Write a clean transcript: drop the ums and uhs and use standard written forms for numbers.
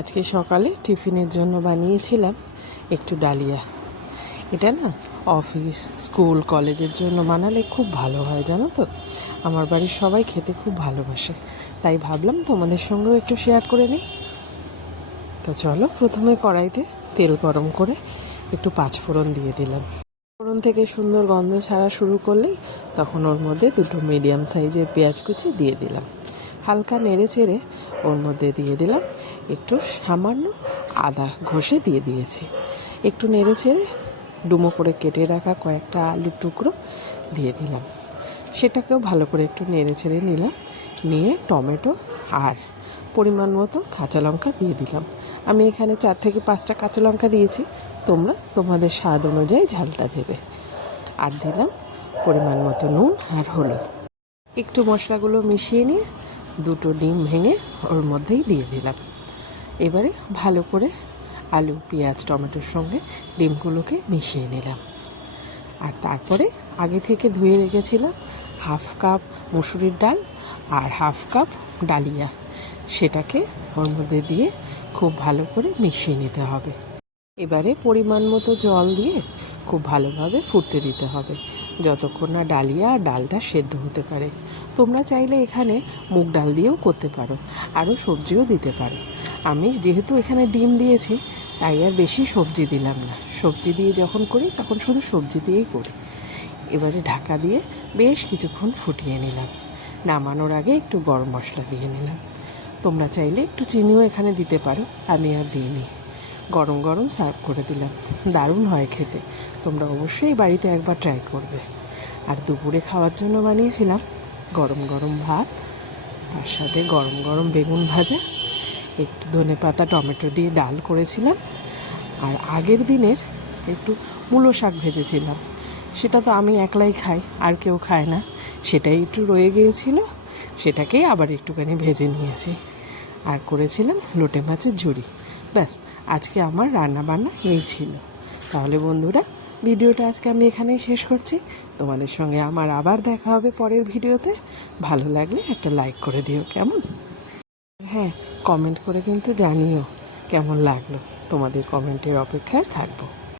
আজকে সকালে টিফিনের জন্য বানিয়েছিলাম একটু ডালিয়া। এটা না অফিস, স্কুল, কলেজের জন্য বানালে খুব ভালো হয়, জানো তো। আমার বাড়ির সবাই খেতে খুব ভালোবাসে, তাই ভাবলাম তোমাদের সঙ্গেও একটু শেয়ার করে নিই। তো চলো, প্রথমে কড়াইতে তেল গরম করে একটু পাঁচফোড়ন দিয়ে দিলাম। ফোড়ন থেকে সুন্দর গন্ধ ছাড়া শুরু করলেই তখন ওর মধ্যে দুটো মিডিয়াম সাইজের পেঁয়াজ কুচি দিয়ে দিলাম। হালকা নেড়ে চেড়ে ওর মধ্যে দিয়ে দিলাম একটু সামান্য আদা ঘষে দিয়ে দিয়েছি। একটু নেড়ে চেড়ে ডুমো করে কেটে রাখা কয়েকটা আলুর টুকরো দিয়ে দিলাম। সেটাকেও ভালো করে একটু নেড়ে চেড়ে নিলাম। নিয়ে টমেটো আর পরিমাণ মতো কাঁচা লঙ্কা দিয়ে দিলাম। আমি এখানে 4 থেকে 5টা কাঁচা লঙ্কা দিয়েছি, তোমরা তোমাদের স্বাদ অনুযায়ী ঝালটা দেবে। আর দিলাম পরিমাণ মতো নুন আর হলুদ। একটু মশলাগুলো মিশিয়ে নিয়ে দুটো ডিম ভেঙে ওর মধ্যেই দিয়ে দিলাম। এবারে ভালো করে আলু, পেঁয়াজ, টমেটোর সঙ্গে ডিমগুলোকে মিশিয়ে নিলাম। আর তারপরে আগে থেকে ধুয়ে রেখেছিলাম হাফ কাপ মুসুরির ডাল আর হাফ কাপ ডালিয়া, সেটাকে ওর মধ্যে দিয়ে খুব ভালো করে মিশিয়ে নিতে হবে। এবারে পরিমাণ মতো জল দিয়ে খুব ভালোভাবে ফুটতে দিতে হবে, যতক্ষণ না ডালিয়া আর ডালটা সেদ্ধ হতে পারে। তোমরা চাইলে এখানে মুগ ডাল দিয়েও করতে পারো, আরও সবজিও দিতে পারো। আমি যেহেতু এখানে ডিম দিয়েছি, তাই আর বেশি সবজি দিলাম না। সবজি দিয়ে যখন করি তখন শুধু সবজি দিয়েই করি। এবারে ঢাকা দিয়ে বেশ কিছুক্ষণ ফুটিয়ে নিলাম। নামানোর আগে একটু গরম মশলা দিয়ে নিলাম। তোমরা চাইলে একটু চিনিও এখানে দিতে পারো, আমি আর দিইনি। গরম গরম সার্ভ করে দিলাম। দারুণ হয় খেতে, তোমরা অবশ্যই বাড়িতে একবার ট্রাই করবে। আর দুপুরে খাওয়ার জন্য বানিয়েছিলাম গরম গরম ভাত, তার সাথে গরম গরম বেগুন ভাজা, একটু ধনেপাতা টমেটো দিয়ে ডাল করেছিলাম, আর আগের দিনের একটু মূলো শাক ভেজেছিলাম। সেটা তো আমি একলাই খাই, আর কেউ খায় না। সেটাই একটু রয়ে গিয়েছিল, সেটাকেই আবার একটুখানি ভেজে নিয়েছি। আর করেছিলাম লোটে মাছের ঝুড়ি। ব্যাস, আজকে আমার রান্না বান্না এই ছিল। তাহলে বন্ধুরা, ভিডিওটা আজকে আমি এখানেই শেষ করছি। তোমাদের সঙ্গে আমার আবার দেখা হবে পরের ভিডিওতে। ভালো লাগলে একটা লাইক করে দিও, কেমন? হ্যাঁ, কমেন্ট করে কিন্তু জানিও কেমন লাগলো। তোমাদের কমেন্টের অপেক্ষায় থাকবো।